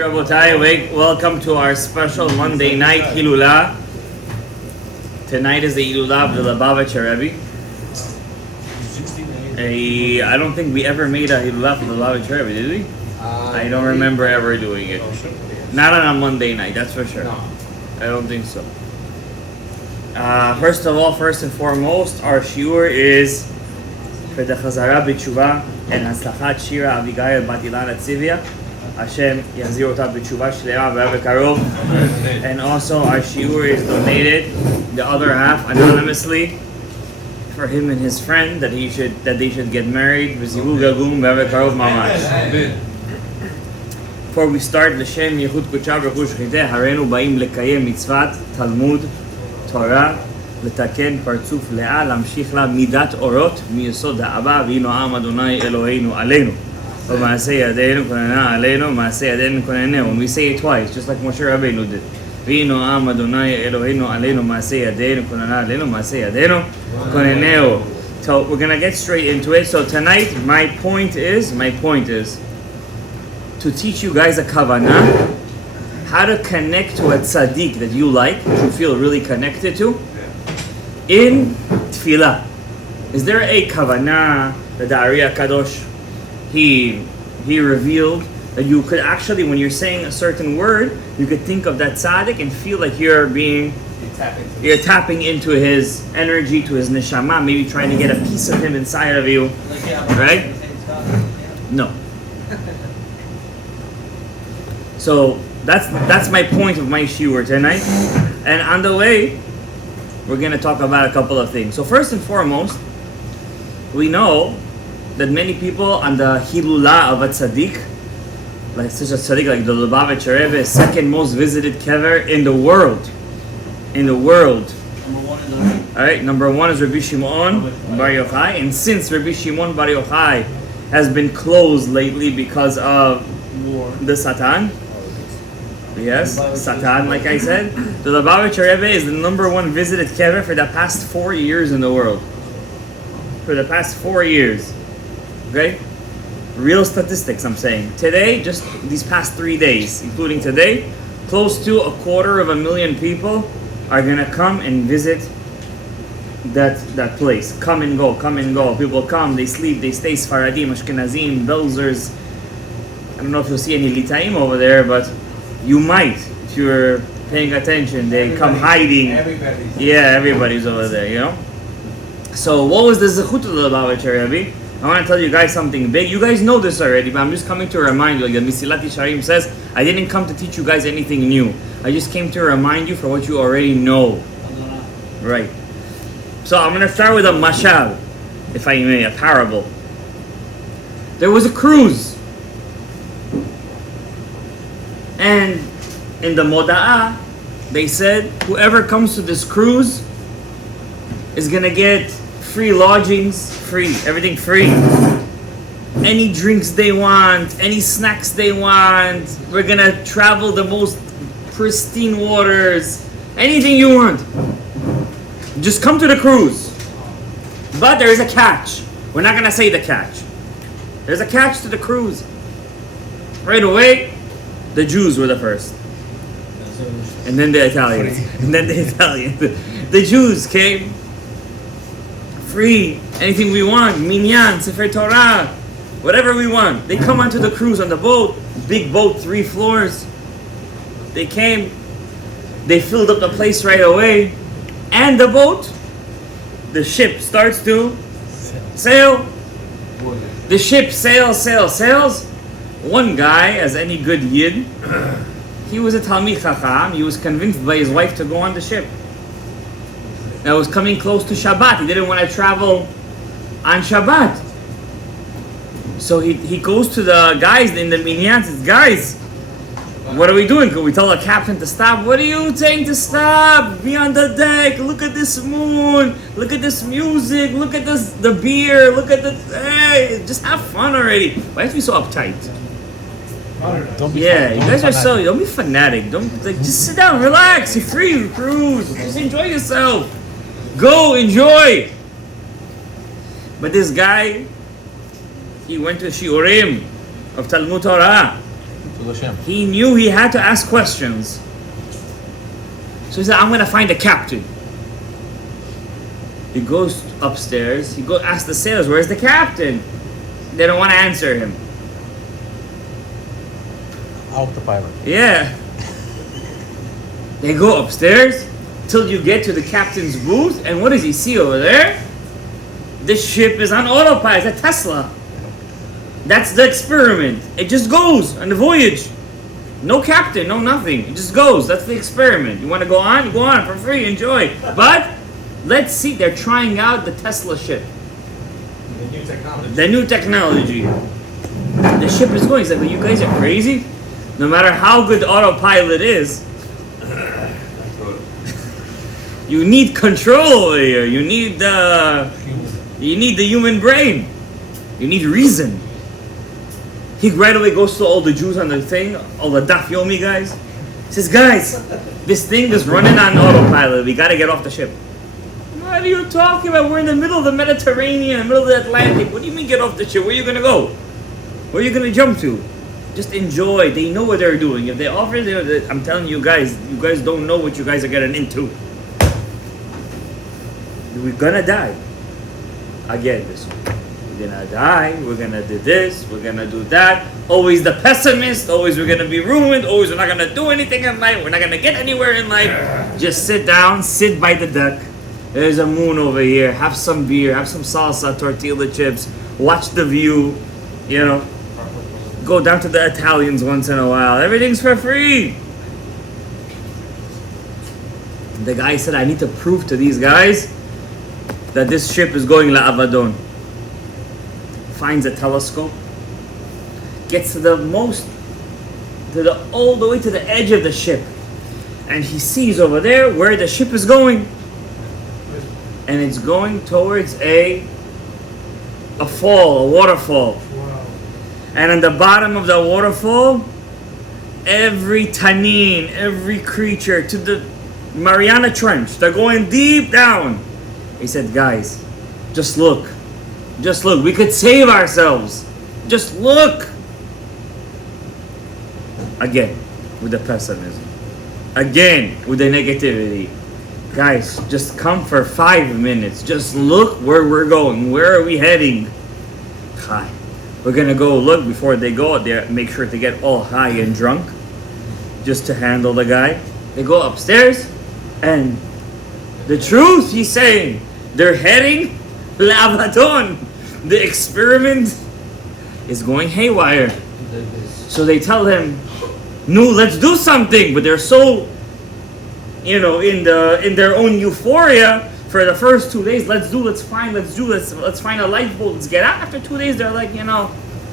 Rabotai, welcome to our special Monday night Hillula. Tonight is the Hillula of the Lubavitcher Rebbe. I don't think we ever made a Hillula for the Lubavitcher Rebbe, did we? I don't remember ever doing it. Not on a Monday night, that's for sure. I don't think so. First and foremost, our shiur is for the Chazara B'Tshuva and Haslachat Shira Abigail Bat Ilan Atzivia. Hashem Yahzir Ota B'Tshuva Shle'a V'Karov. And also our shiur is donated, the other half anonymously, for him and his friend that they should get married. V'Zivu Gagum V'Karov Mamash. Before we start, L'Shem Yehud Kuchav Rechush Chiteh Harenu Ba'im Lekayem Mitzvat Talmud Torah לתקן פרצוף לאה, להמשיך לה מידת אורות מיסוד האבא, והיא נועם אדוני אלוהינו עלינו. ומעשה ידינו כוננה עלינו, מעשה ידינו כוננהו. And we say it twice, just like Moshe Rabbeinu did. והיא נועם אדוני אלוהינו עלינו, מעשה ידינו כוננה עלינו, מעשה ידינו כוננהו. So we're going to get straight into it. So tonight, my point is to teach you guys a kavanah, how to connect to a tzaddik that you like, that you feel really connected to, in tefillah. Is there a kavanah that the Ari HaKadosh he revealed that you could actually, when you're saying a certain word, you could think of that tzaddik and feel like you're tapping into his energy, to his neshama, maybe trying to get a piece of him inside of you, right? No. So that's my point of my shiur tonight. And on the way, we're going to talk about a couple of things. So first and foremost, we know that many people on the Hillula of a tzaddik, like such a tzaddik like the Lubavitcher Rebbe, second most visited kever in the world. Number one in the world. Alright, number one is Rabbi Shimon Bar Yochai. And since Rabbi Shimon Bar Yochai has been closed lately because of the Satan, yes, Satan, like I said, the Lubavitcher Rebbe is the number one visited kever for the past 4 years in the world. For the past 4 years. Okay? Real statistics, I'm saying. Today, just these past 3 days, including today, close to 250,000 people are going to come and visit that place. Come and go. People come, they sleep, they stay. Sfaradim, Ashkenazim, Belzers. I don't know if you'll see any Litaim over there, but you might, if you're paying attention. They come hiding. Everybody's over there, you know? So what was the zechut of the Lubavitcher Rebbe? I want to tell you guys something big. You guys know this already, but I'm just coming to remind you. Like the Mesilat Yesharim says, I didn't come to teach you guys anything new. I just came to remind you for what you already know. Right. So I'm going to start with a mashal, if I may, a parable. There was a cruise. And in the Moda'ah, they said, whoever comes to this cruise is going to get free lodgings, free, everything free. Any drinks they want, any snacks they want. We're going to travel the most pristine waters. Anything you want. Just come to the cruise. But there is a catch. We're not going to say the catch. There's a catch to the cruise. Right away, the Jews were the first. And then the Italians. The Jews came. Free. Anything we want. Minyan, Sefer Torah. Whatever we want. They come onto the cruise on the boat. Big boat, 3 floors. They came. They filled up the place right away. And the boat, the ship starts to sail. The ship sails. One guy, as any good Yid, he was a Talmid Chacham. He was convinced by his wife to go on the ship. Now it was coming close to Shabbat. He didn't want to travel on Shabbat. So he goes to the guys in the minyan and says, guys, what are we doing? Can we tell the captain to stop? What are you saying to stop? Be on the deck. Look at this moon. Look at this music. Look at this, the beer. Look at the... Hey, just have fun already. Why have to be so uptight? Don't be you guys are so... Don't be fanatic. Just sit down, relax. You're free, you cruise. Just enjoy yourself. Go, enjoy. But this guy, he went to Shiurim of Talmud Torah. He knew he had to ask questions. So he said, I'm going to find a captain. He goes upstairs. He goes ask the sailors, where's the captain? They don't want to answer him. Autopilot. Yeah. They go upstairs till you get to the captain's booth, and what does he see over there? This ship is on autopilot. It's a Tesla. That's the experiment. It just goes on the voyage. No captain, no nothing. It just goes. That's the experiment. You want to go on? You go on for free. Enjoy. But let's see. They're trying out the Tesla ship. The new technology. The new technology. The ship is going. He's like, well, you guys are crazy. No matter how good autopilot is, you need control over here. You need the human brain. You need reason. He right away goes to all the Jews on the thing, all the Daf Yomi guys. He says, guys, this thing is running on autopilot. We got to get off the ship. What are you talking about? We're in the middle of the Mediterranean, middle of the Atlantic. What do you mean get off the ship? Where are you going to go? Where are you going to jump to? Just enjoy. They know what they're doing. If they offer, I'm telling you guys don't know what you guys are getting into. We're going to die. Again, this one. We're gonna die, we're gonna do this, we're gonna do that. Always the pessimist, always we're gonna be ruined, always we're not gonna do anything in life, we're not gonna get anywhere in life. Just sit down, sit by the deck. There's a moon over here, have some beer, have some salsa, tortilla chips, watch the view, you know. Go down to the Italians once in a while. Everything's for free. The guy said, I need to prove to these guys that this ship is going La Avadon. Finds a telescope, gets to all the way to the edge of the ship, and he sees over there where the ship is going, and it's going towards a fall, a waterfall. Wow. And on the bottom of the waterfall, every tanin, every creature to the Mariana Trench, they're going deep down. He said, guys, just look. Just look, we could save ourselves. Just look. Again, with the pessimism. Again, with the negativity. Guys, just come for 5 minutes. Just look where we're going. Where are we heading? Hi. We're gonna go look before they go out there. Make sure to get all high and drunk. Just to handle the guy. They go upstairs. And the truth, he's saying, they're heading Lavadon. The experiment is going haywire. So they tell him, no, let's do something. But they're so, in their own euphoria for the first 2 days. Let's find a lifeboat. Let's get out. After 2 days, they're like,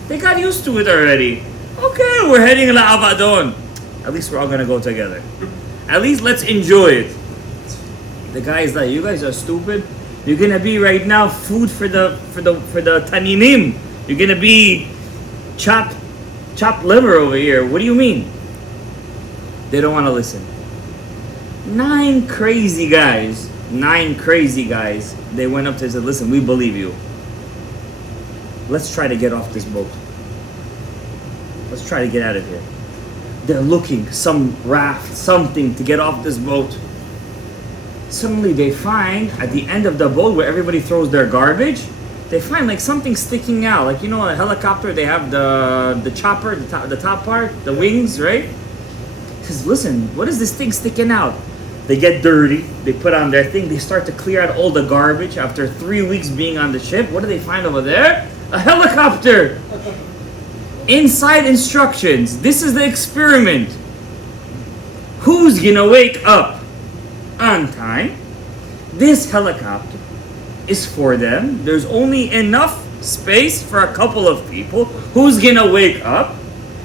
they got used to it already. Okay, we're heading La Avadon. At least we're all gonna go together. At least let's enjoy it. The guy's like, you guys are stupid. You're gonna be right now food for the taninim. You're gonna be chopped liver over here. What do you mean? They don't want to listen. 9 crazy guys. They went up to him and said, listen, we believe you. Let's try to get off this boat. Let's try to get out of here. They're looking, some raft, something to get off this boat. Suddenly they find at the end of the boat where everybody throws their garbage, they find like something sticking out. Like, a helicopter, they have the chopper, the top part, the wings, right? He says, listen, what is this thing sticking out? They get dirty, they put on their thing, they start to clear out all the garbage after 3 weeks being on the ship. What do they find over there? A helicopter! Inside instructions. This is the experiment. Who's gonna wake up on time? This helicopter is for them. There's only enough space for a couple of people. Who's gonna wake up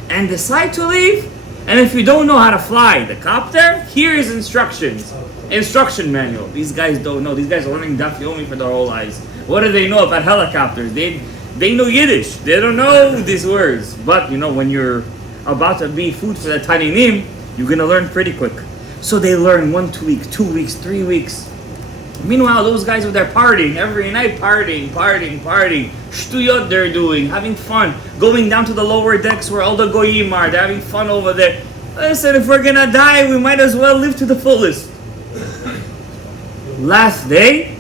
and decide to leave? And if you don't know how to fly the copter, here is instruction manual. These guys don't know. These guys are learning Daf Yomi for their whole lives. What do they know about helicopters? They know Yiddish. They don't know these words. But when you're about to be food for the taninim, you're gonna learn pretty quick. So they learn 1 week, 2 weeks, 3 weeks. Meanwhile, those guys with their partying every night, partying. Shtuyot they're doing, having fun, going down to the lower decks where all the goyim are. They're having fun over there. Listen, if we're gonna die, we might as well live to the fullest. Last day,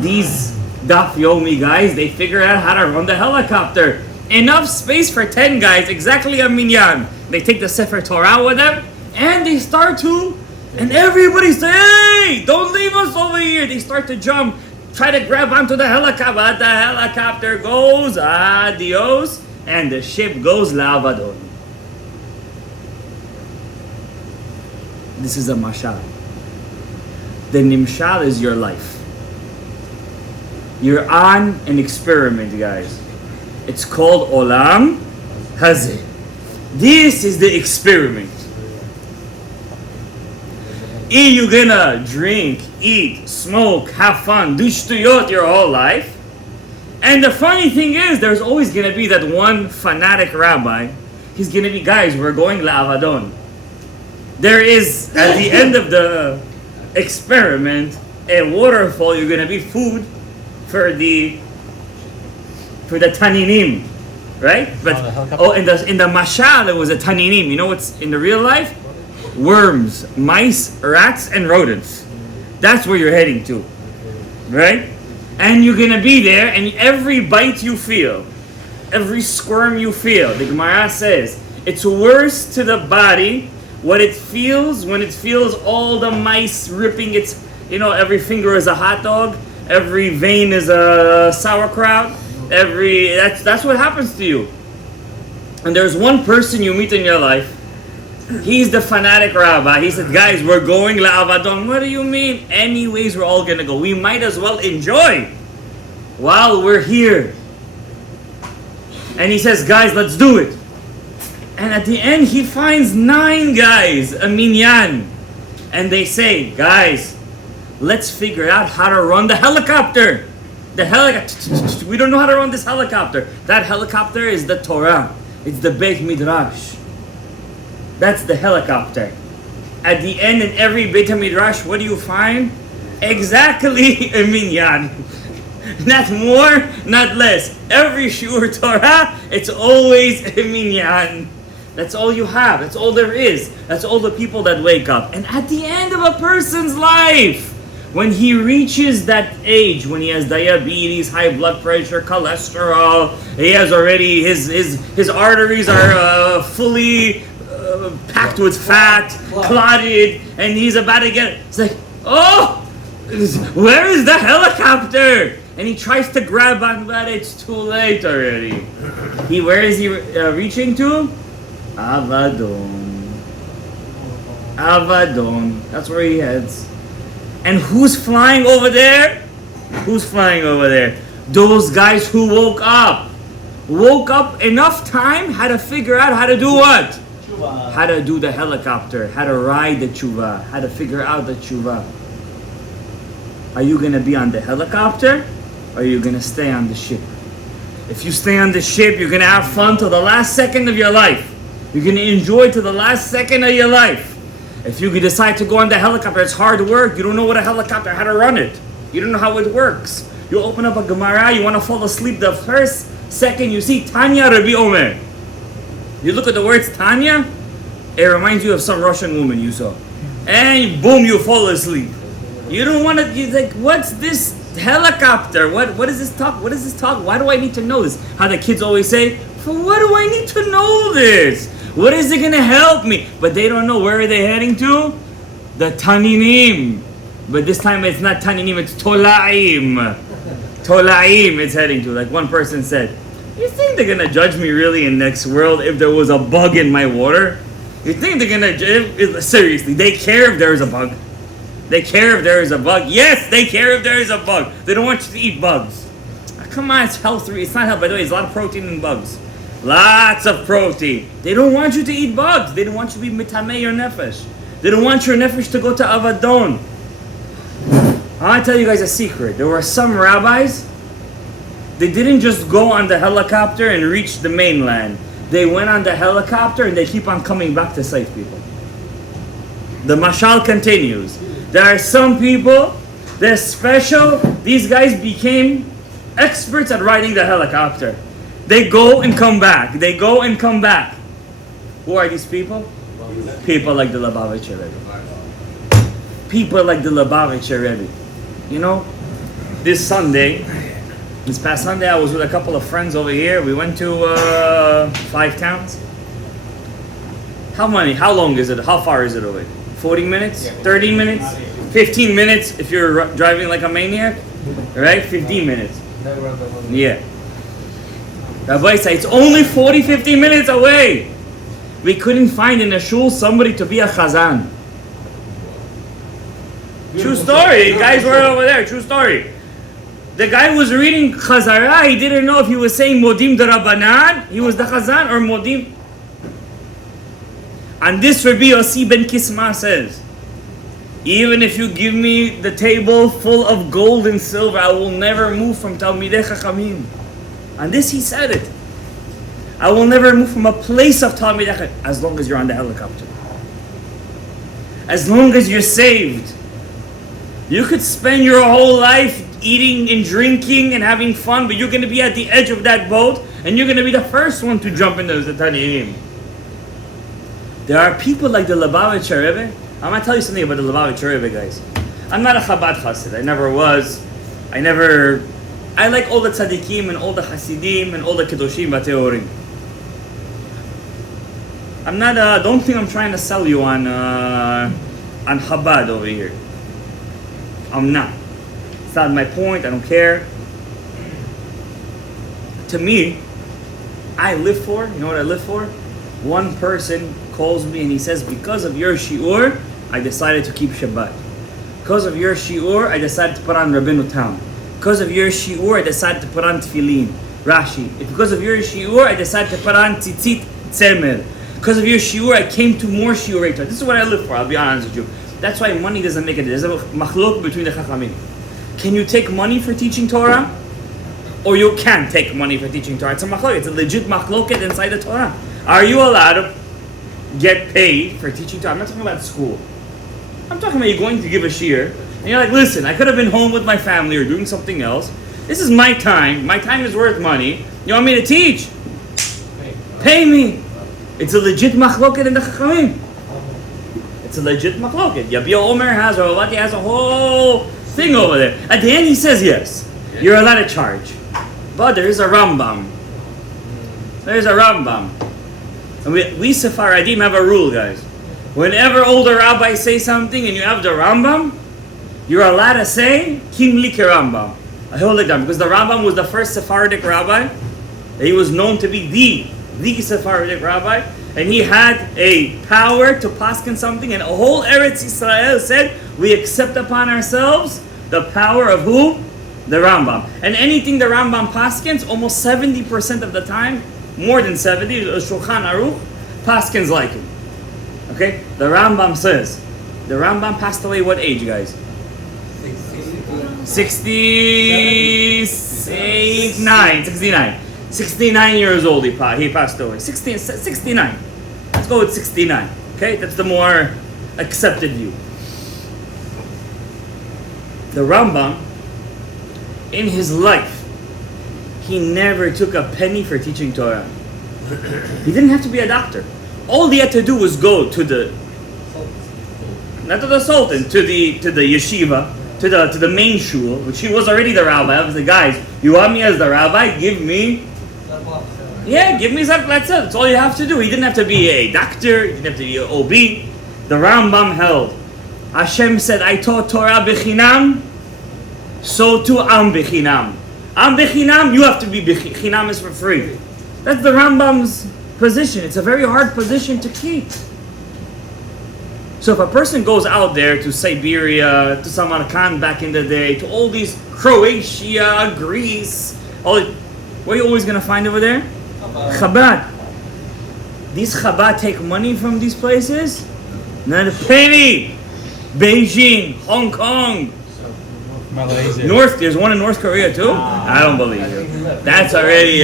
these Daf Yomi guys, they figure out how to run the helicopter. Enough space for 10 guys, exactly a minyan. They take the Sefer Torah with them, and they start to, and everybody say, hey, don't leave us over here. They start to jump, try to grab onto the helicopter. But the helicopter goes, adios, and the ship goes la'avadon. This is a mashal. The nimshal is your life. You're on an experiment, guys. It's called Olam Hazeh. This is the experiment. You're gonna drink, eat, smoke, have fun, do shtuyot your whole life. And the funny thing is, there's always gonna be that one fanatic rabbi. He's gonna be, guys, we're going la'avadon. There is, at the end of the experiment, a waterfall. You're gonna be food for the taninim, right? But in the mashal, there was a taninim. You know what's in the real life? Worms, mice, rats, and rodents. That's where you're heading to, right? And you're gonna be there, and every bite you feel, every squirm you feel, the Gemara says, it's worse to the body what it feels when it feels all the mice ripping its, every finger is a hot dog, every vein is a sauerkraut, that's what happens to you. And there's one person you meet in your life. He's the fanatic rabbi. He said, guys, we're going la'avadon. What do you mean? Anyways, we're all going to go. We might as well enjoy while we're here. And he says, guys, let's do it. And at the end, he finds 9 guys, a minyan. And they say, guys, let's figure out how to run the helicopter. We don't know how to run this helicopter. That helicopter is the Torah. It's the Beit Midrash. That's the helicopter. At the end, in every Beit HaMidrash, what do you find? Exactly a minyan. Not more, not less. Every Shiur Torah, it's always a minyan. That's all you have. That's all there is. That's all the people that wake up. And at the end of a person's life, when he reaches that age, when he has diabetes, high blood pressure, cholesterol, he has already, his arteries are fully packed with fat, clotted, and he's about to get, it's like, oh, where is the helicopter? And he tries to grab on, but it's too late already. Where is he reaching to? Avadon. That's where he heads. And who's flying over there? Those guys who woke up enough time, how to figure out how to do what? How to do the helicopter, how to ride the tshuva, how to figure out the tshuva. Are you going to be on the helicopter, or are you going to stay on the ship? If you stay on the ship, you're going to have fun till the last second of your life. You're going to enjoy till the last second of your life. If you decide to go on the helicopter, it's hard work. You don't know what a helicopter, how to run it. You don't know how it works. You open up a Gemara, you want to fall asleep the first second you see Tanya Rebbe Omer. You look at the words Tanya, it reminds you of some Russian woman you saw. And boom, you fall asleep. You don't want to, you're like, what's this helicopter? What is this talk? What is this talk? Why do I need to know this? How the kids always say, for what do I need to know this? What is it going to help me? But they don't know where are they heading to? The Taninim. But this time it's not Taninim, it's Tolaim. Tolaim it's heading to. Like one person said, you think they're going to judge me really in next world if there was a bug in my water? You think they're going to... Seriously, they care if there is a bug. They care if there is a bug. Yes, they care if there is a bug. They don't want you to eat bugs. Come on, it's healthy. It's not healthy. By the way, there's a lot of protein in bugs. Lots of protein. They don't want you to eat bugs. They don't want you to be mitamei your nefesh. They don't want your nefesh to go to avadon. I want to tell you guys a secret. There were some rabbis, they didn't just go on the helicopter and reach the mainland. They went on the helicopter and they keep on coming back to save people. The mashal continues. There are some people, they're special. These guys became experts at riding the helicopter. They go and come back. They go and come back. Who are these people? People like the Lubavitcher Rebbe. People like the Lubavitcher Rebbe. You know, this past Sunday, I was with a couple of friends over here. We went to 5 towns. How long is it? How far is it away? 40 minutes? 30 minutes? 15 minutes if you're driving like a maniac? Right? 15 minutes. Yeah. Rabbi said, it's only 40, 50 minutes away. We couldn't find in a shul somebody to be a chazan. True story. Guys were over there. True story. The guy was reading Chazara. He didn't know if he was saying Modim Darabanan. He was the Chazan or Modim. And this Rabbi Yossi ben Kisma says, even if you give me the table full of gold and silver, I will never move from Talmidei Chachamim. And this he said it. I will never move from a place of Talmidei Chachamim as long as you're on the helicopter. As long as you're saved. You could spend your whole life eating and drinking and having fun, but you're going to be at the edge of that boat and you're going to be the first one to jump into the Taniyim. There are people like the Lubavitcher Rebbe. I'm going to tell you something about the Lubavitcher Rebbe, guys. I'm not a Chabad Chassid. I never was. I like all the tzaddikim and all the Hasidim and all the Kedoshim Bateorim. I'm not, don't think I'm trying to sell you on Chabad over here. I'm not. It's not my point. I don't care. To me, I live for, you know what I live for? One person calls me and he says, because of your shiur, I decided to keep Shabbat. Because of your shiur, I decided to put on Rabbeinu Tam. Because of your shiur, I decided to put on Tefillin, Rashi. Because of your shiur, I decided to put on Tzitzit, Tzemer. Because of your shiur, I came to more shiurei Torah. This is what I live for, I'll be honest with you. That's why money doesn't make it. There's a machlok between the Chachamim. Can you take money for teaching Torah? Or you can't take money for teaching Torah. It's a machlok. It's a legit machloket inside the Torah. Are you allowed to get paid for teaching Torah? I'm not talking about school. I'm talking about you going to give a shiur, and you're like, listen, I could have been home with my family or doing something else. This is my time. My time is worth money. You want me to teach? Pay me. It's a legit machloket in the Chachamim. It's a legit machloket. Yabia Omer has, or Ovadi has a whole thing over there. At the end he says yes. You're allowed to charge. But there is a Rambam. There's a Rambam. And we Sephardim have a rule, guys. Whenever older rabbis say something and you have the Rambam, you're allowed to say, Kim li Rambam. I hold it down. Because the Rambam was the first Sephardic rabbi. He was known to be the Sephardic rabbi. And he had a power to paskin something. And a whole Eretz Yisrael said, we accept upon ourselves the power of who? The Rambam. And anything the Rambam paskins, almost 70% of the time, more than 70, Shulchan Aruch, paskins like him. Okay? The Rambam says, the Rambam passed away what age, guys? 69. 69 years old he passed away. 69. Let's go with 69. Okay? That's the more accepted view. The Rambam, in his life, he never took a penny for teaching Torah. He didn't have to be a doctor. All he had to do was go to the, not to the sultan, to the yeshiva, to the main shul, which he was already the rabbi. I was like, guys, you want me as the rabbi? Give me Zap. That's all you have to do. He didn't have to be a doctor. He didn't have to be an OB. The Rambam held. Hashem said, I taught Torah bechinam, so too am bechinam. Am bechinam, you have to be bechinam is for free. That's the Rambam's position. It's a very hard position to keep. So if a person goes out there to Siberia, to Samarkand back in the day, to all these Croatia, Greece, what are you always going to find over there? Chabad. These Chabad take money from these places? Not a penny. Beijing, Hong Kong, Malaysia. There's one in North Korea too? I don't believe you. That's already,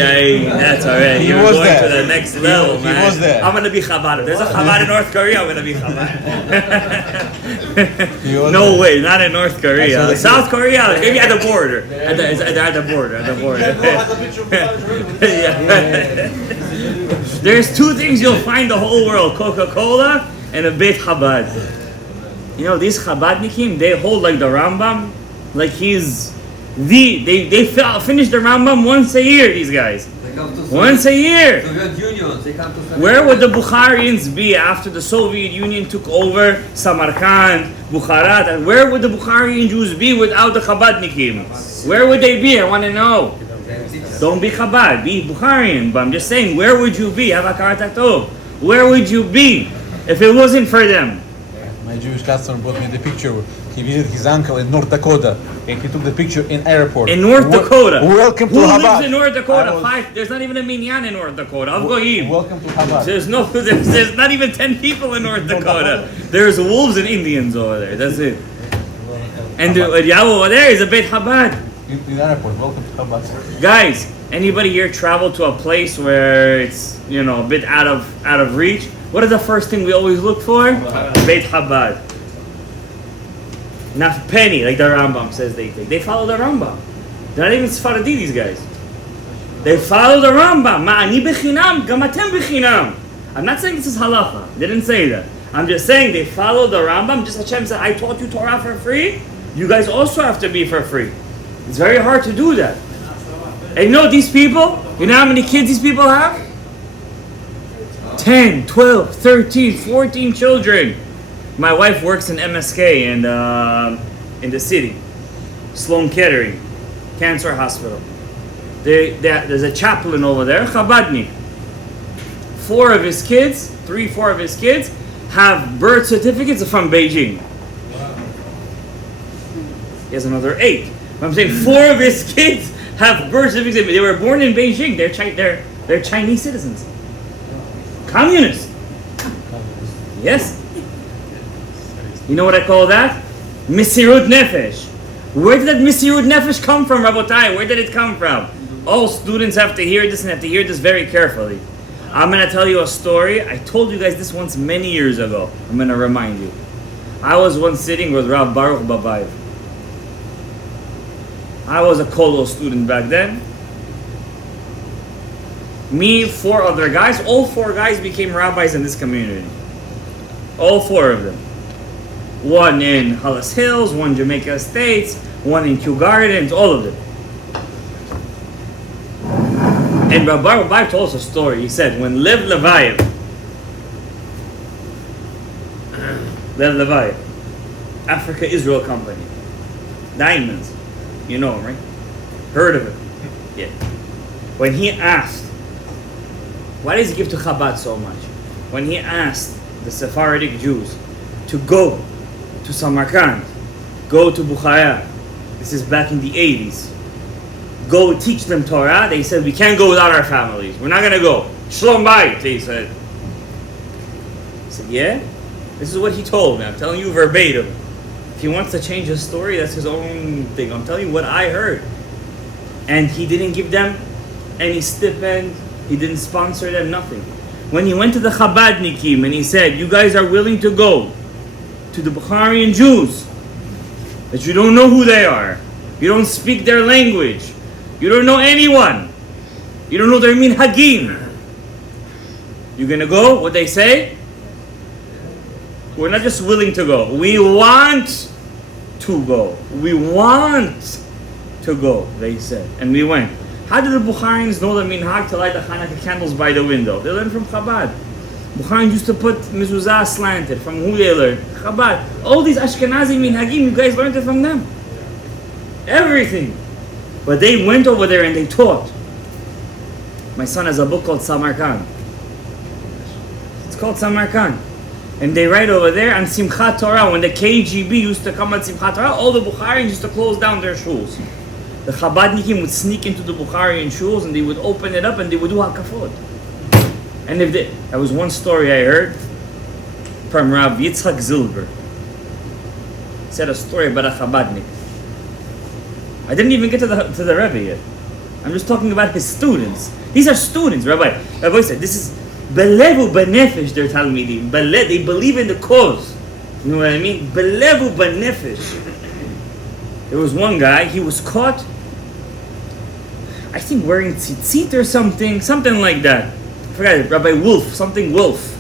you're was going there. to the next level, He man. was there. I'm gonna be Chabad. If there's a Chabad in North Korea, I'm gonna be Chabad. He was No there. way, not in North I saw Korea. the South Korea, maybe at the border. At the border. Yeah. There's two things you'll find the whole world: Coca-Cola and a Beit Chabad. You know, these Chabadnikim, they hold like the Rambam, like he's they finish the Rambam once a year, these guys. They come to Once a year. Soviet Union. They come to Soviet Where would the Bukharians be after the Soviet Union took over Samarkand, Bukharat? And where would the Bukharian Jews be without the Chabadnikim? Where would they be? I want to know. Don't be Chabad, be Bukharian. But I'm just saying, where would you be? Have a Karat Tov. Where would you be if it wasn't for them? My Jewish customer brought me the picture. He visited his uncle in North Dakota, and he took the picture in airport. In North Dakota. Welcome to Who Chabad. lives in North Dakota? I was- There's not even a minyan in North Dakota. I'll go eat. Welcome to Chabad. There's not even 10 people in North Dakota. There's wolves and Indians over there. That's it. And the Yahweh over there is a Beit Chabad. In the airport. Welcome to Chabad. Guys, anybody here travel to a place where it's, a bit out of reach? What is the first thing we always look for? Beit Chabad. Not penny, like the Rambam says they take. They follow the Rambam. They're not even Sfaradi, these guys. They follow the Rambam. Ma'ani bechinam, gamatem bechinam. I'm not saying this is halacha. They didn't say that. I'm just saying they follow the Rambam. Just Hashem said, I taught you Torah for free. You guys also have to be for free. It's very hard to do that. And these people, you know how many kids these people have? 10, 12, 13, 14 children. My wife works in MSK in the city. Sloan Kettering Cancer Hospital. There's a chaplain over there, Chabadnik. 4 of his kids have birth certificates from Beijing. He has another 8. But I'm saying 4 of his kids have birth certificates. They were born in Beijing. They're Chinese citizens. Communists. Yes. You know what I call that? Misirut Nefesh. Where did that Misirut Nefesh come from, Rabotai? Where did it come from? All students have to hear this and have to hear this very carefully. I'm going to tell you a story. I told you guys this once many years ago. I'm going to remind you. I was once sitting with Rav Baruch Babayev. I was a Kolo student back then. Me, 4 other guys. All 4 guys became rabbis in this community. All 4 of them. One in Hollis Hills, one Jamaica Estates, one in Kew Gardens, all of them. And Rabbi Babayev told us a story. He said, when Lev Levayev, Africa-Israel Company, diamonds, you know him, right? Heard of him? Yeah. When he asked, why does he give to Chabad so much? When he asked the Sephardic Jews to go to Samarkand, go to Bukhara, this is back in the 80s, go teach them Torah, they said, we can't go without our families. We're not going to go. Shalom bayit, they said. I said, yeah? This is what he told me. I'm telling you verbatim. If he wants to change his story, that's his own thing. I'm telling you what I heard. And he didn't give them any stipend. He didn't sponsor them, nothing. When he went to the Chabadnikim and he said, you guys are willing to go to the Bukharian Jews, that you don't know who they are, you don't speak their language, you don't know anyone, you don't know their minhagim, you're gonna go? What they say? We're not just willing to go, we want to go. We want to go, they said. And we went. How did the Bukharians know the minhag to light the Hanukkah candles by the window? They learned from Chabad. Bukharians used to put mezuzah slanted. From who they learned? Chabad. All these Ashkenazi minhagim, you guys learned it from them. Everything. But they went over there and they taught. My son has a book called Samarkand. It's called Samarkand. And they write over there on Simchat Torah, when the KGB used to come at Simchat Torah, all the Bukharians used to close down their shuls. The Chabadnikim would sneak into the Bukharian shuls and they would open it up and they would do hakafot. And there was one story I heard from Rav Yitzchak Zilber. He said a story about a Chabadnik. I didn't even get to the Rebbe yet. I'm just talking about his students. These are students, Rabbi. Rabbi said, this is belevu benefesh, their talmidim. They believe in the cause. You know what I mean? Belevu benefesh. There was one guy, he was caught, I think wearing tzitzit or something like that. I forgot it, Rabbi Wolf, something Wolf.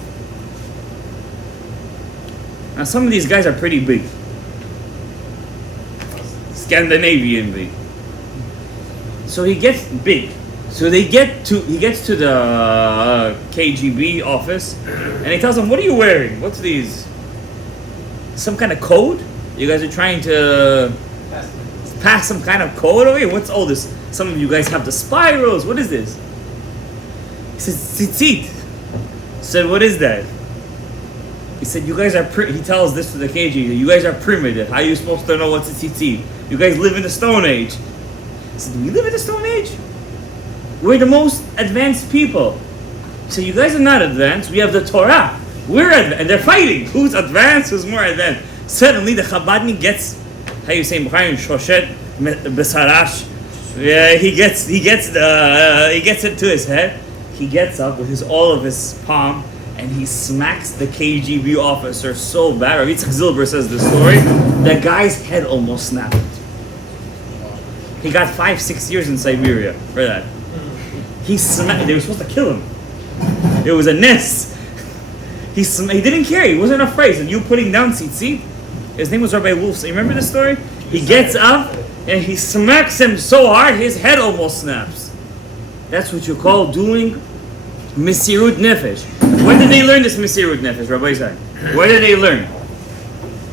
Now some of these guys are pretty big. Scandinavian big. So he gets big. So he gets to the KGB office, and he tells them, "What are you wearing? What's these? Some kind of code? You guys are trying to pass some kind of code over here? What's all this? Some of you guys have the spirals. What is this?" He says, "Tzitzit." Said, "What is that?" He said, "You guys are." He tells this to the KGB. "You guys are primitive. How are you supposed to know what's a tzitzit? You guys live in the Stone Age." He said, "We live in the Stone Age? We're the most advanced people." So you guys are not advanced. We have the Torah. We're advanced. And they're fighting. Who's advanced? Who's more advanced? Suddenly the Chabadnik gets, how you say, Shoshet Besarash. Yeah, he gets it to his head. He gets up with all of his palm and he smacks the KGB officer so bad. Rabbi Yitzchak Zilber says the story. The guy's head almost snapped. He got 5-6 years in Siberia for that. He smacked. They were supposed to kill him. It was a nest. He didn't care. He wasn't afraid. And you putting down tzitzit. His name was Rabbi Wolf. So you remember the story? He gets up and he smacks him so hard his head almost snaps. That's what you call doing Mesirut Nefesh. When did they learn this Mesirut Nefesh, Rabbi Isai? Where did they learn?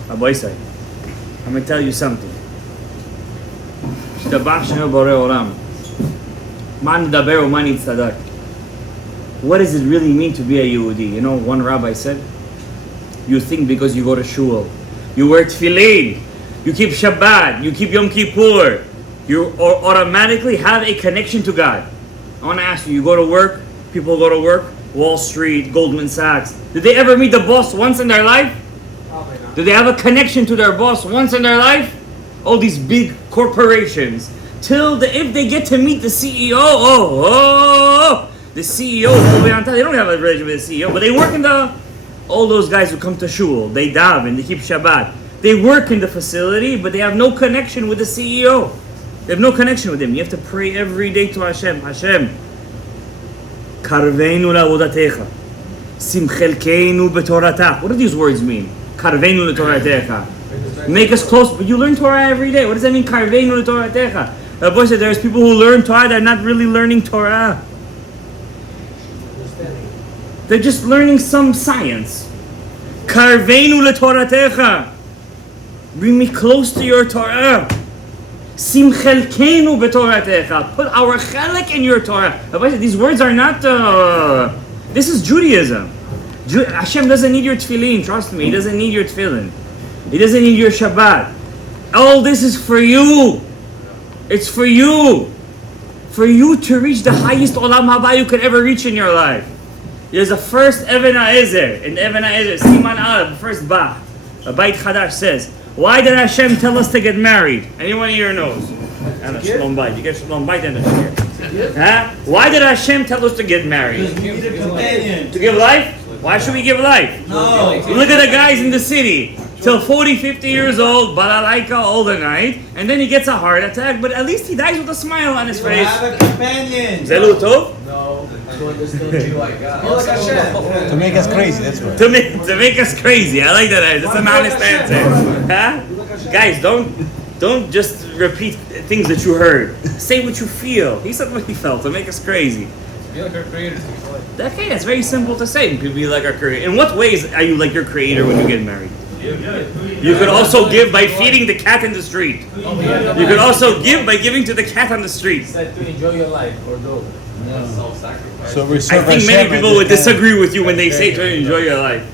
Rabbi Isai, I'm going to tell you something. What does it really mean to be a Yehudi? You know, one rabbi said, you think because you go to shul, you wear tefillin, you keep Shabbat, you keep Yom Kippur, you automatically have a connection to God. I want to ask you, you go to work, people go to work, Wall Street, Goldman Sachs. Did they ever meet the boss once in their life? Probably not. Did they have a connection to their boss once in their life? All these big corporations. If they get to meet the CEO, the CEO is all the way on top. They don't have a relationship with the CEO, but they work in all those guys who come to shul, they daven, they keep Shabbat. They work in the facility, but they have no connection with the CEO. They have no connection with him. You have to pray every day to Hashem. Hashem, karveinu la'avodatecha, simchelkeinu b'toratach. What do these words mean? Karveinu l'toratecha. Make us close, but you learn Torah every day. What does that mean? Karveinu l'toratecha. The boy said there's people who learn Torah, they're not really learning Torah. They're just learning some science. Karveinu l'toratecha. Bring me close to your Torah. Sim chelkeinu b'toratecha. Put our chelek in your Torah. These words are not. This is Judaism. Hashem doesn't need your tefillin. Trust me, He doesn't need your tefillin. He doesn't need your Shabbat. All this is for you. It's for you. For you to reach the highest olam haba you could ever reach in your life. There's a first Even HaEzer. In Even HaEzer, Siman Aleph, first Bach. A Beit Chadash says, why did Hashem tell us to get married? Anyone here knows? And a Shalom Bait. You get Shalom Bait and a share. Huh? Why did Hashem tell us to get married? To give life? Why should we give life? No. Look at the guys in the city. Till 40, 50 years old, balalaika all the night, and then he gets a heart attack, but at least he dies with a smile on his face. Have a companion. Zelu tov? No, to understand you like God. Oh, like Hashem. To make us crazy, that's right. To make us crazy. I like that. That's an honest answer. Huh? Guys, don't just repeat things that you heard. Say what you feel. He said what he felt to make us crazy. Be like our creators. Okay, that's very simple to say. You could be like our creator. In what ways are you like your creator when you get married? You could also give by feeding the cat in the street. You could also give by giving to the cat on the street. Said to enjoy your life or do. Self-sacrifice. So we I think many people would disagree with you when they say to enjoy your life.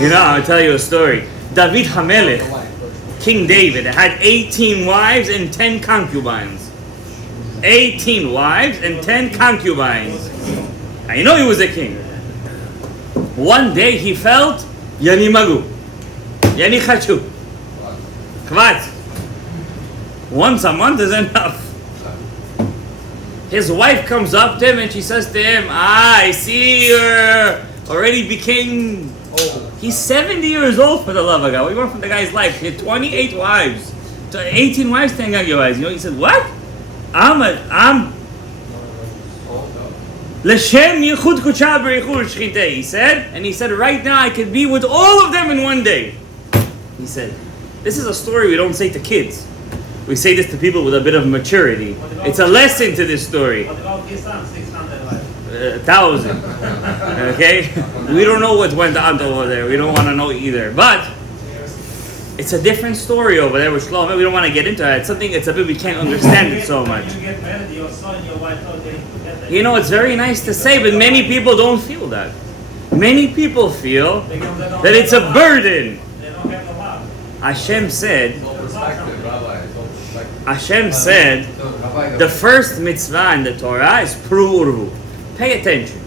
You know, I'll tell you a story. David HaMelech, King David, had 18 wives and 10 concubines. 18 wives and 10 concubines. I know he was a king. One day he felt Yani Magu, Yani Chachu, Kvat. Once a month is enough. His wife comes up to him and she says to him, I see you're already became old. He's 70 years old, for the love of God. What do you want from the guy's life? He had 28 wives. 18 wives staying on your wives. You know, he said, what? I'm L'shem yichud kudsha b'richur shchitei, he said, and he said, right now I could be with all of them in one day. He said, this is a story we don't say to kids. We say this to people with a bit of maturity. It's a lesson to this story. 1,000. Okay? We don't know what went on over there. We don't want to know either. But it's a different story over there with Shalom. We don't want to get into it. It's something, it's a bit we can't understand it so much. You know, it's very nice to say, but many people don't feel that. Many people feel that it's a burden. Hashem said, the first mitzvah in the Torah is pru urvu. Pay attention.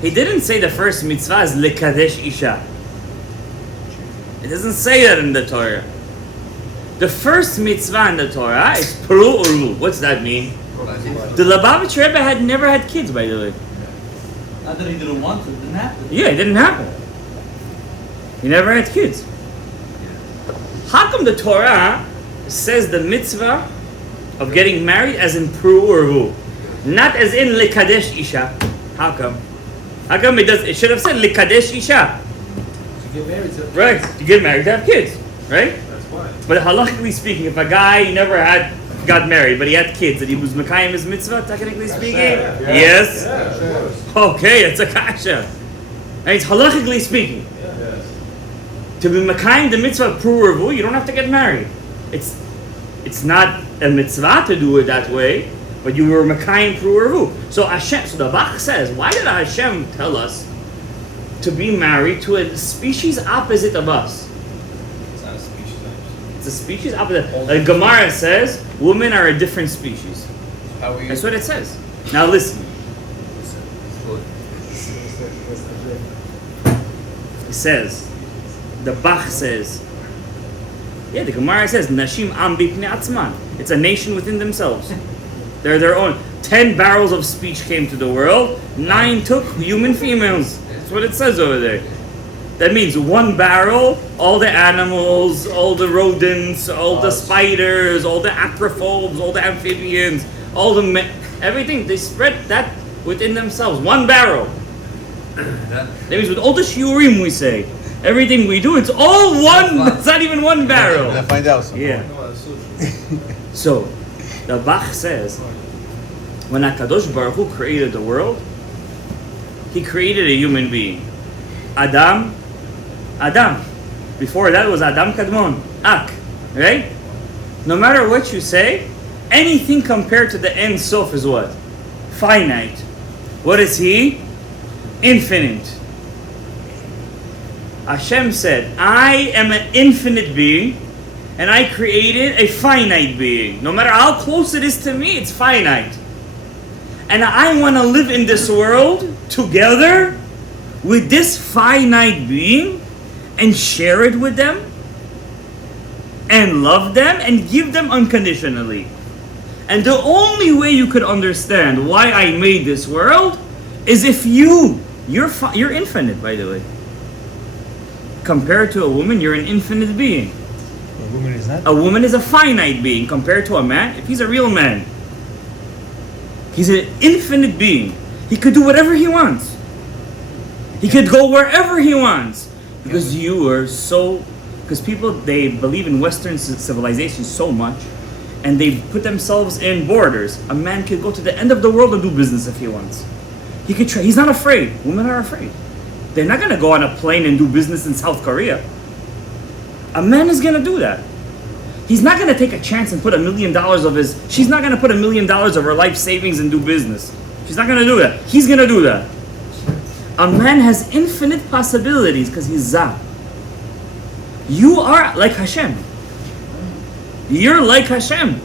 He didn't say the first mitzvah is lekadesh isha. It doesn't say that in the Torah. The first mitzvah in the Torah is pru urvu. What's that mean? The Lubavitch Rebbe had never had kids, by the way. Not that he didn't want to, it didn't happen. Yeah, it didn't happen. He never had kids. How come the Torah says the mitzvah of getting married as in pru urvu, not as in lekadesh isha? How come? How come it does? It should have said lekadesh isha. To get married, Right, to get married, to have kids, right? That's why. But halachically speaking, if a guy never got married, but he had kids, and he was mekayim his mitzvah, technically speaking, yes. Okay, it's a kasha. Right, it's halachically speaking. To be mekayim the mitzvah of pru urvu, you don't have to get married. It's not a mitzvah to do it that way, but you were mekayim pru urvu. So Hashem, so the Bach says, why did Hashem tell us to be married to a species opposite of us? It's not a species. It's a species opposite. Like Gemara says, women are a different species. How we? That's what it says. Now listen. It says, the Bach says, yeah, the Gemara says, Nashim am bipnei atzman. It's a nation within themselves. They're their own. 10 barrels of speech came to the world, 9 took human females. That's what it says over there. That means 1 barrel, all the animals, all the rodents, all the spiders, all the acrophobes, all the amphibians, all the everything, they spread that within themselves. 1 barrel. That means with all the shiurim we say, everything we do, it's all one. It's not even 1 barrel. We'll find out. Yeah. So, the Bach says, when HaKadosh Baruch Hu created the world, He created a human being. Adam. Before that was Adam Kadmon. Ak. Right? No matter what you say, anything compared to the Ein Sof is what? Finite. What is He? Infinite. Hashem said, I am an infinite being, and I created a finite being. No matter how close it is to me, it's finite. And I want to live in this world together with this finite being and share it with them and love them and give them unconditionally. And the only way you could understand why I made this world is if you're infinite, by the way. Compared to a woman, you're an infinite being. A woman is not? A woman is a finite being compared to a man. If he's a real man, he's an infinite being. He could do whatever he wants. He could go wherever he wants. Because because people, they believe in Western civilization so much, and they put themselves in borders. A man could go to the end of the world and do business if he wants. He could try. He's not afraid. Women are afraid. They're not going to go on a plane and do business in South Korea. A man is going to do that. He's not going to take a chance and put $1 million of his... She's not going to put $1 million of her life savings and do business. She's not going to do that. He's going to do that. A man has infinite possibilities because he's Zah. You are like Hashem. You're like Hashem.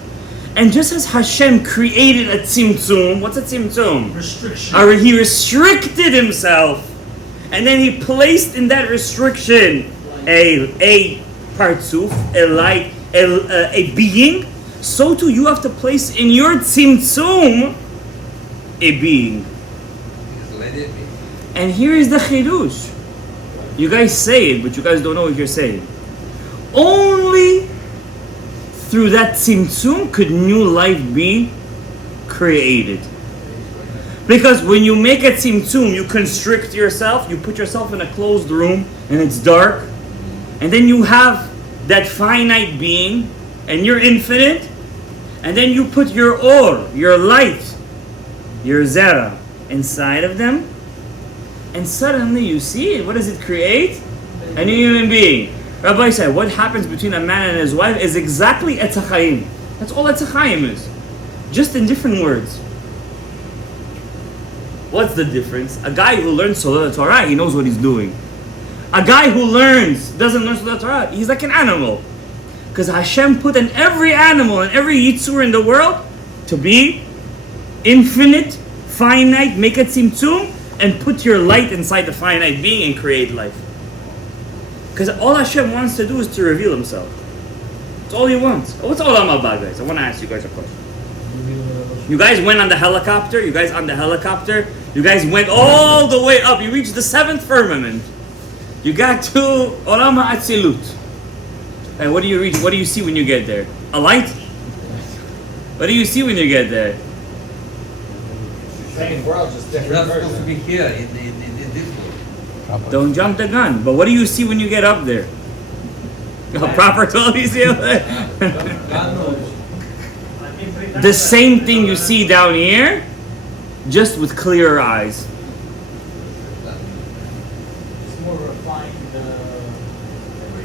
And just as Hashem created a tzimtzum, what's a tzimtzum? Restriction. He restricted himself. And then he placed in that restriction a partzuf, a being. so too you have to place in your tzimtzum a being. Just let it be. And here is the chidush. You guys say it, but you guys don't know what you're saying. Only through that tzimtzum could new life be created. Because when you make a tzimtzum, you constrict yourself, you put yourself in a closed room, and it's dark, and then you have that finite being, and you're infinite, and then you put your or, your light, your zera, inside of them, and suddenly you see it. What does it create? A new human being. Rabbi said, what happens between a man and his wife is exactly Etz HaChaim. That's all Etz HaChaim is. Just in different words. What's the difference? A guy who learns Solat Torah, he knows what he's doing. A guy who doesn't learn Solat Torah, he's like an animal. Because Hashem put in every animal and every yitzur in the world to be infinite, finite, make a tzimtzum, and put your light inside the finite being and create life. Because all Hashem wants to do is to reveal himself. That's all he wants. What's Olam Haba, guys? I want to ask you guys a question. You guys went on the helicopter. You guys went all the way up. You reached the 7th firmament. You got to Olam HaAtzilut. And what do you reach? What do you see when you get there? A light? What do you see when you get there? Same world, just You're different not supposed to version. be here in this world. Don't jump the gun. But what do you see when you get up there? A proper toilet you see up there? God knows. The same thing you see down here, just with clearer eyes. It's more refined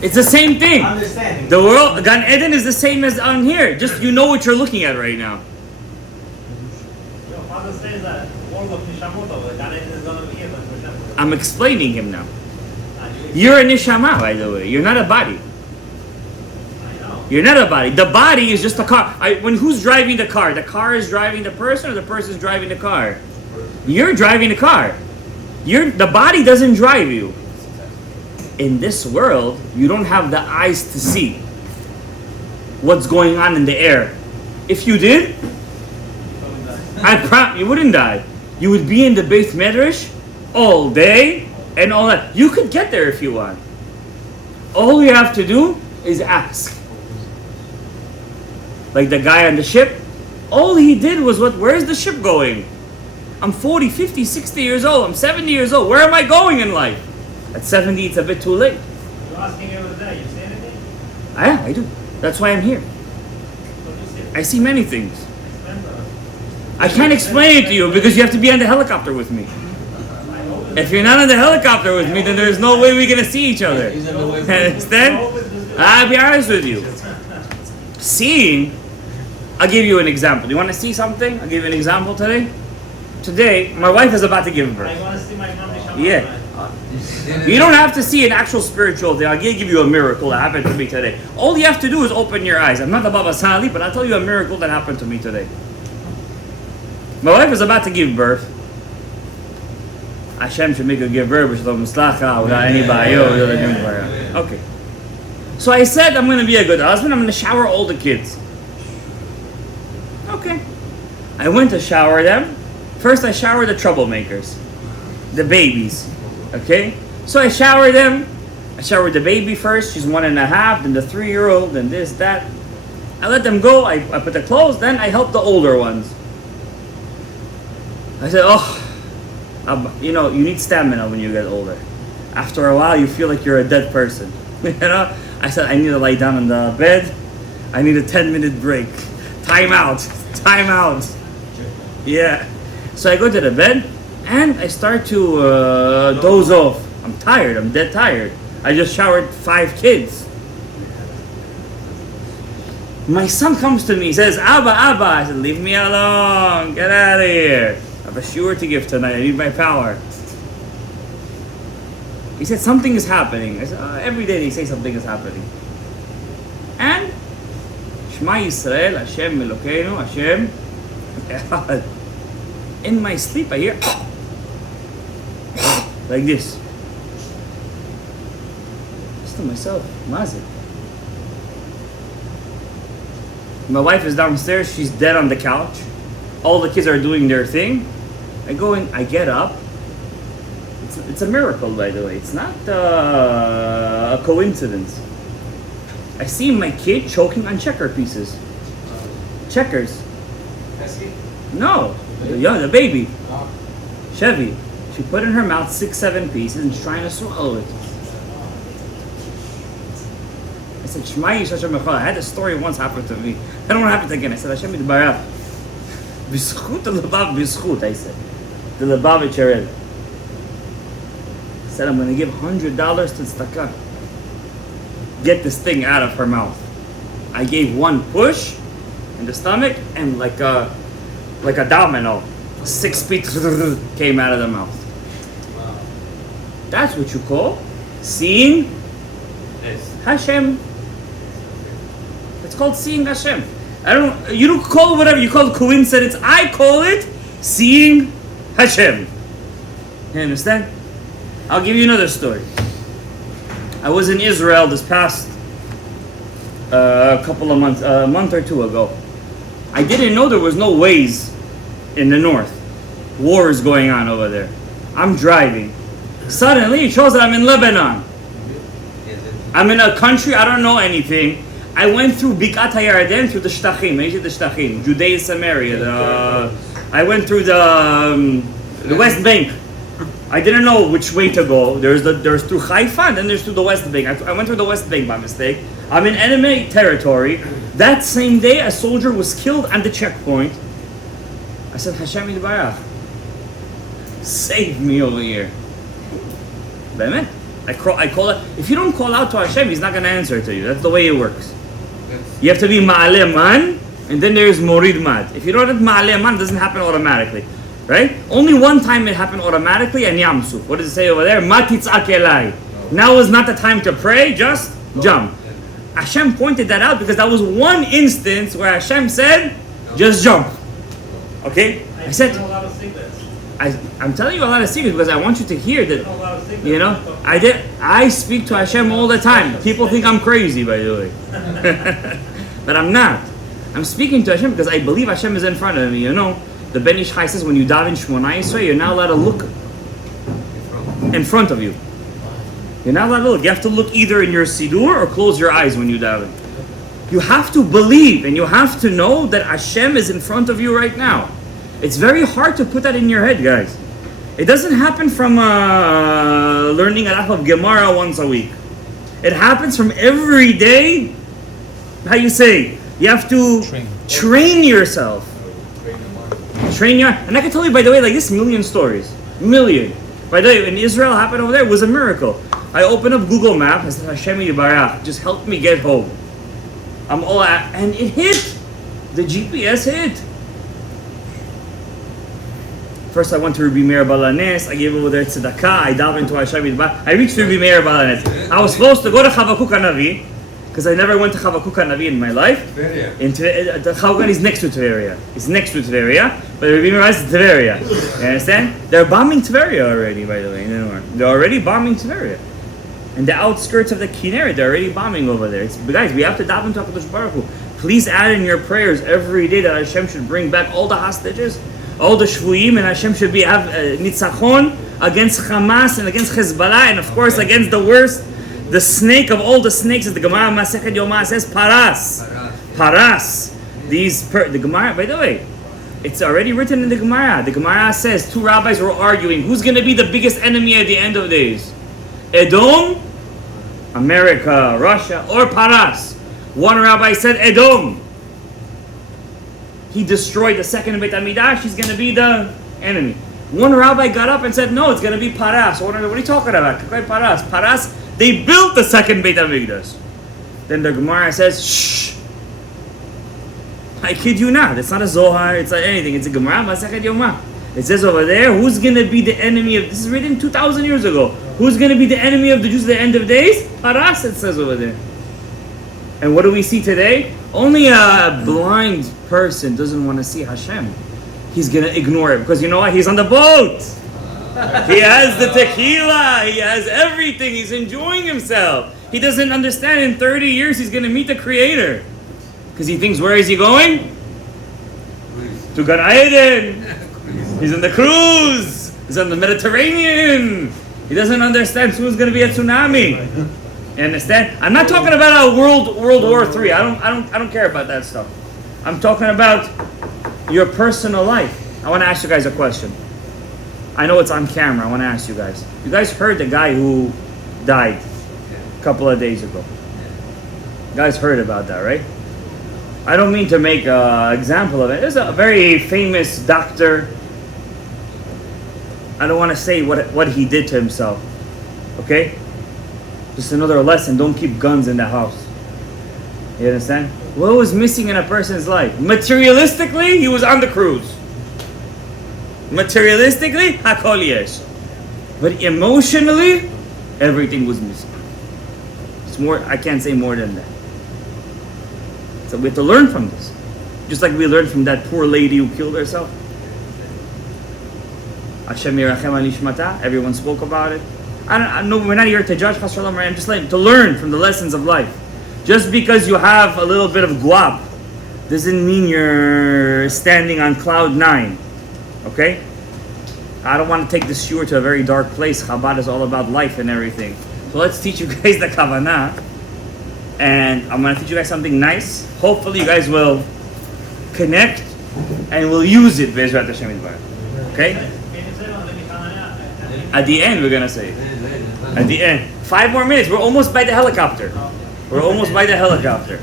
It's the same thing. understanding. The world, Gan Eden is the same as on here. Just you know what you're looking at right now. Your father says that world of Nishamot over there, Gan Eden is going to be here, but for example. I'm explaining him now. You're a neshama, by the way. You're not a body. I know. You're not a body. The body is just a car. Who's driving the car? The car is driving the person, or the person is driving the car? You're driving the car. The body doesn't drive you. In this world, you don't have the eyes to see what's going on in the air. If you did, you wouldn't die. You would be in the Beit Medrash all day and all that. You could get there if you want. All you have to do is ask. Like the guy on the ship, all he did was where's the ship going? I'm 40, 50, 60 years old. I'm 70 years old. Where am I going in life? At 70, it's a bit too late. You're asking every day, you see anything? I do. That's why I'm here. What do you see? I see many things. Explain to us. I can't explain it to you because you have to be on the helicopter with me. If you're not on the helicopter with me, then there's no way we're gonna see each other. Understand? I'll be honest with you. Seeing, I'll give you an example. You want to see something? I'll give you an example today. Today, my wife is about to give I birth. want to see my mom Nishamot. Yeah. You don't have to see an actual spiritual thing. I'll give you a miracle that happened to me today. All you have to do is open your eyes. I'm not the Baba Sali, but I'll tell you a miracle that happened to me today. My wife is about to give birth. Hashem should make her give birth without any bayo. Okay. So I said I'm going to be a good husband. I'm going to shower all the kids. Okay. I went to shower them. First I showered the troublemakers. The babies. Okay? So I showered them. I showered the baby first. She's 1.5. Then the 3-year-old. Then this, that. I let them go. I put the clothes. Then I helped the older ones. I said, you need stamina when you get older. After a while, you feel like you're a dead person. I said, I need to lie down on the bed. I need a 10-minute break. Time out. Yeah. So I go to the bed and I start to doze off. I'm tired. I'm dead tired. I just showered 5 kids. My son comes to me. He says, Abba. I said, leave me alone. Get out of here. I have a shiur to give tonight. I need my power. He said, something is happening. I said, every day they say something is happening. And Shema Yisrael, Hashem Elokeinu, Hashem Echad. In my sleep, I hear like this. Just to myself, Mazit. My wife is downstairs. She's dead on the couch. All the kids are doing their thing. I go in. I get up. It's a miracle, by the way. It's not a coincidence. I see my kid choking on checker pieces. Checkers. No, the baby. Chevy. She put in her mouth 6-7 pieces and she's trying to swallow it. I said, Shema Yisrael Hashem Echad. I had this story once happen to me. I don't want to happen again. I said, Hashem Yitbarach. B'zchut lebav b'zchut, I said. The Lubavitch Red. I said, I'm going to give $100 to tzedakah. Get this thing out of her mouth. I gave one push in the stomach and like a domino, 6 feet came out of the mouth. Wow. That's what you call seeing Hashem. It's called seeing Hashem. You don't call it whatever, you call it coincidence. I call it seeing Hashem. You understand? I'll give you another story. I was in Israel this past couple of months, a month or two ago. I didn't know there was no ways in the north. War is going on over there. I'm driving. Suddenly it shows that I'm in Lebanon. I'm in a country I don't know anything. I went through Bikat HaYarden, through the Shtachim, Judea, Samaria. I went through the West Bank. I didn't know which way to go. There's through Haifa and then there's through the West Bank. I went through the West Bank by mistake. I'm in enemy territory. That same day, a soldier was killed on the checkpoint. I said, Hashem Yitbarach, save me over here. Be'emet. I call it. If you don't call out to Hashem, He's not going to answer to you. That's the way it works. You have to be Ma'aleh Man, and then there's Morid Mad. If you don't have Ma'aleh Man, it doesn't happen automatically. Right? Only one time it happened automatically, and Yamsuf. What does it say over there? Ma titzak elai. Now is not the time to pray, just jump. Hashem pointed that out because that was one instance where Hashem said, just jump. Okay? I said, I'm telling you a lot of secrets because I want you to hear that, you know, I speak to Hashem all the time. People think I'm crazy, by the way. But I'm not. I'm speaking to Hashem because I believe Hashem is in front of me, you know. The Ben Ish Chai says when you daven Shmona Yisrael, you're not allowed to look in front of you. You're not allowed to look. You have to look either in your Siddur or close your eyes when you daven. You have to believe and you have to know that Hashem is in front of you right now. It's very hard to put that in your head, guys. It doesn't happen from learning a daf of Gemara once a week. It happens from every day. How you say? You have to train yourself. And I can tell you, by the way, like this, million stories. Million. By the way, in Israel, happened over there, it was a miracle. I opened up Google Maps, I said, Hashem Yitbarach, just help me get home. And it hit. The GPS hit. First I went to Rabbi Meir Balanes, I gave over there tzedakah, I dived into Hashem Yitbarach. I reached Rabbi Meir Balanes. I was supposed to go to Chavakuk HaNavi, because I never went to Chavakuk HaNavi in my life. The Chavakuk is next to Tveria. It's next to Tveria, but Rabbi Meir is Tveria. You understand? They're bombing Tveria already, by the way. They're already bombing Tveria. And the outskirts of the Kinneret, they're already bombing over there. Guys, we have to daven to HaKadosh Baruch Hu. Please add in your prayers every day that Hashem should bring back all the hostages, all the shvuyim, and Hashem should have nitzachon against Hamas and against Hezbollah, and of course against the worst, the snake of all the snakes, as the Gemara Masechet Yomah says, Paras. The Gemara, by the way, it's already written in the Gemara. The Gemara says 2 rabbis were arguing who's going to be the biggest enemy at the end of days. Edom, America, Russia, or Paras. One rabbi said Edom. He destroyed the second Beit HaMikdash. He's going to be the enemy. One rabbi got up and said, no, it's going to be Paras. What are you talking about? Paras, they built the second Beit HaMikdash. Then the Gemara says, shh. I kid you not. It's not a Zohar. It's not anything. It's a Gemara Masechet Yomah. It says over there, who's going to be the enemy of... This is written 2,000 years ago. Who's going to be the enemy of the Jews at the end of days? Paras, it says over there. And what do we see today? Only a blind person doesn't want to see Hashem. He's going to ignore it. Because you know what? He's on the boat. He has the tequila. He has everything. He's enjoying himself. He doesn't understand in 30 years he's going to meet the Creator. Because he thinks, where is he going? To Gadaev. He's on the cruise. He's on the Mediterranean. He doesn't understand soon is going to be a tsunami. You understand? I'm not talking about a World War III. I don't care about that stuff. I'm talking about your personal life. I want to ask you guys a question. I know it's on camera. I want to ask you guys. You guys heard the guy who died a couple of days ago. You guys heard about that, right? I don't mean to make an example of it. There's a very famous doctor. I don't want to say what he did to himself. Okay? Just another lesson. Don't keep guns in the house. You understand? What was missing in a person's life? Materialistically, he was on the cruise. Materialistically, hakol yesh. But emotionally, everything was missing. It's more. I can't say more than that. So we have to learn from this. Just like we learned from that poor lady who killed herself. Hashem yirachem al nishmata. Everyone spoke about it. I know we're not here to judge, Shalom. I'm just to learn from the lessons of life. Just because you have a little bit of guap doesn't mean you're standing on cloud 9. Okay? I don't want to take this shiur to a very dark place. Chabad is all about life and everything. So let's teach you guys the kavanah. And I'm going to teach you guys something nice. Hopefully you guys will connect and will use it. Be'ezrat Hashem yitbarach. Okay? At the end we're going to say it. At the end. 5 more minutes. We're almost by the helicopter. We're almost by the helicopter.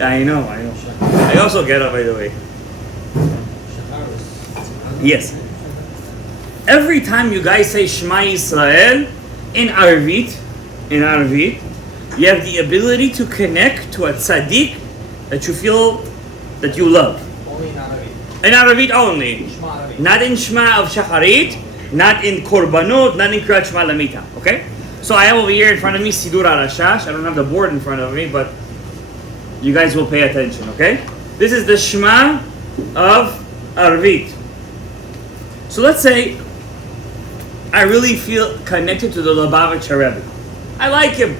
I know. I also get up, by the way. Yes. Every time you guys say Shema Yisrael in Arvit, you have the ability to connect to a tzaddik that you feel that you love. Only in Arvit. In Arvit only. Shema Arvit. Not in Shema of Shacharit, not in Korbanot, not in Kriyat Shema Lamita. Okay? So I have over here in front of me Sidur Arashash. I don't have the board in front of me, but you guys will pay attention, okay? This is the Shema of Arvit. So let's say I really feel connected to the Lubavitcher Rebbe. I like him.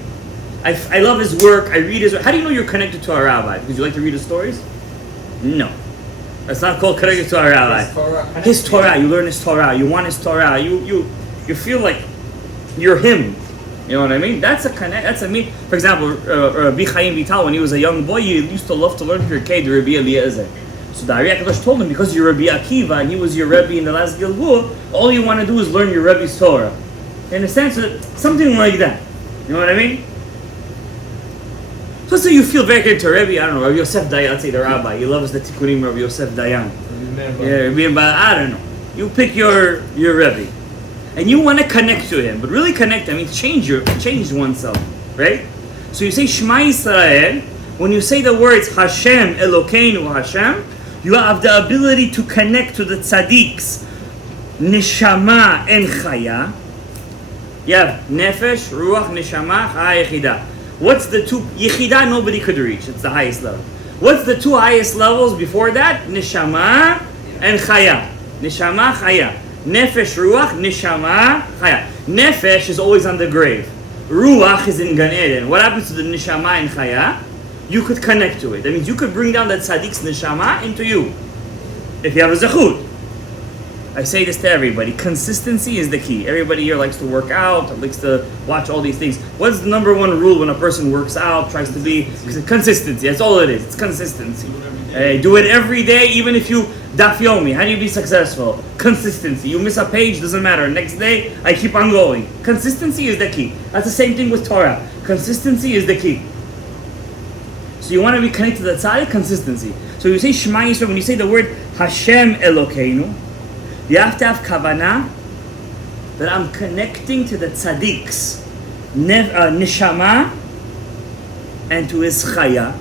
I love his work. I read his work. How do you know you're connected to a rabbi? Because you like to read his stories? No. That's not called connected to a rabbi. His Torah. You learn his Torah. You want his Torah. You feel like you're him. You know what I mean? That's a connect. That's a me. For example, Rabbi Chaim Vital, when he was a young boy, he used to love to learn Pirkei the Rabbi Eliezer. So the Ari HaKadosh told him, because you're Rabbi Akiva and he was your Rebbe in the last Gilgul, all you want to do is learn your Rebbe's Torah. In a sense, something like that. You know what I mean? So let's say you feel very good to Rebbe, I don't know, Rabbi Yosef Dayan, let's say the rabbi. He loves the Tikkunim Rabbi Yosef Dayan. I don't know. You pick your Rebbe. And you want to connect to him. But really connect, I mean change oneself. Right? So you say Shema Yisrael. When you say the words Hashem, Elokeinu, Hashem, you have the ability to connect to the tzaddiks, neshama and chaya. You have nefesh, ruach, neshama, chaya, yechida. What's the two? Yechida nobody could reach. It's the highest level. What's the two highest levels before that? Neshama and chaya. Neshama, chaya. Nefesh, ruach, neshama, chaya. Nefesh is always on the grave. Ruach is in Gan Eden. What happens to the neshama and chaya? You could connect to it. That means you could bring down that tzaddik's neshama into you. If you have a zechut. I say this to everybody. Consistency is the key. Everybody here likes to work out, likes to watch all these things. What's the number one rule when a person works out, tries to be? Consistency. That's all it is. It's consistency. Do it every day, even if you daf yomi. How do you be successful? Consistency. You miss a page, doesn't matter. Next day, I keep on going. Consistency is the key. That's the same thing with Torah. Consistency is the key. So you want to be connected to the tzaddik, consistency. So you say Shema Yisrael, when you say the word Hashem Elokeinu, you have to have kavanah that I'm connecting to the tzaddiks, neshama, and to his chaya,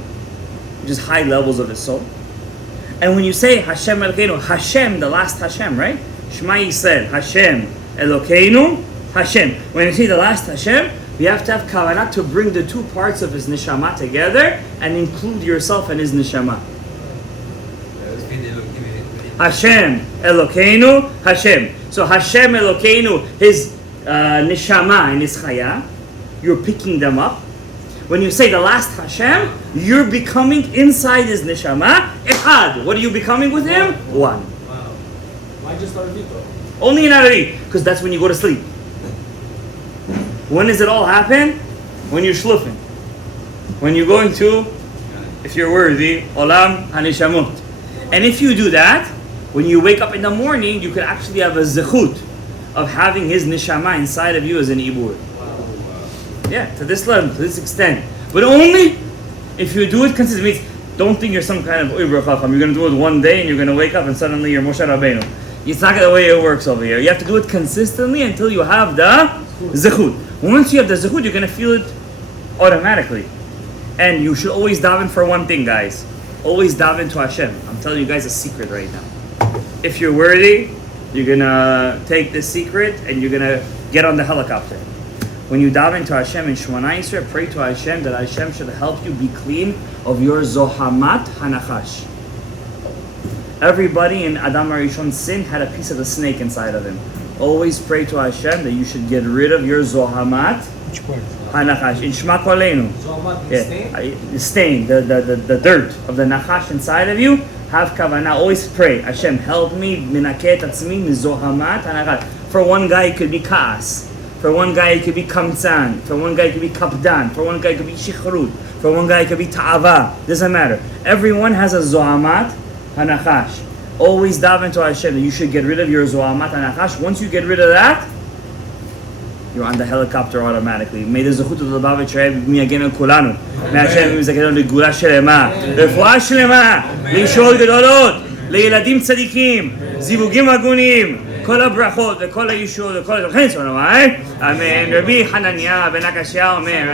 which is high levels of his soul. And when you say Hashem Elokeinu, Hashem, the last Hashem, right? Shema Yisrael, Hashem Elokeinu, Hashem. When you say the last Hashem, you have to have kavanah to bring the two parts of his neshama together and include yourself in his neshama. Hashem Elokeinu, Hashem. So Hashem Elokeinu, his neshama and his chaya, you're picking them up. When you say the last Hashem, you're becoming inside his neshama echad. What are you becoming with him? One. Why just Arvito? Only in Arabi, because that's when you go to sleep. When does it all happen? When you're shluffing. When you're going to, if you're worthy, olam hanishamut. And if you do that, when you wake up in the morning, you could actually have a zechut of having his neshama inside of you as an ibur. Yeah, to this level, to this extent. But only if you do it consistently. Don't think you're some kind of Uber Chacham. You're going to do it one day and you're going to wake up and suddenly you're Moshe Rabbeinu. It's not the way it works over here. You have to do it consistently until you have the zechut. Once you have the zechut, you're going to feel it automatically. And you should always daven for one thing, guys. Always daven to Hashem. I'm telling you guys a secret right now. If you're worthy, you're going to take this secret and you're going to get on the helicopter. When you daven to Hashem in Shemona Yisrael, pray to Hashem that Hashem should help you be clean of your zohamat hanachash. Everybody in Adam HaRishon's sin had a piece of the snake inside of him. Always pray to Hashem that you should get rid of your zohamat hanachash. In Shema Koleinu. The stain, the dirt of the nachash inside of you. Have kavanah. Always pray, Hashem, help me minaket atzmi mizohamat hanachash. For one guy, it could be kaas. For one guy, it could be kamtzan. For one guy, it could be kapdan. For one guy, it could be shichrut. For one guy, it could be ta'ava. Doesn't matter. Everyone has a zohamat hanachash. Always daven to Hashem that you should get rid of your zohamat hanachash. Once you get rid of that, you're on the helicopter automatically. May the zechut of the Lubavitch Rebbe be again on kulanu. May Hashem be zakenu legula shelema, refuah shelema, leishol gedolot, leילדים צדיקים, זיווגים הגונים. כל הברכות וכל הישועות וכל התוכנית שלנו, אמן. רבי חנניה בן הקשיא אומר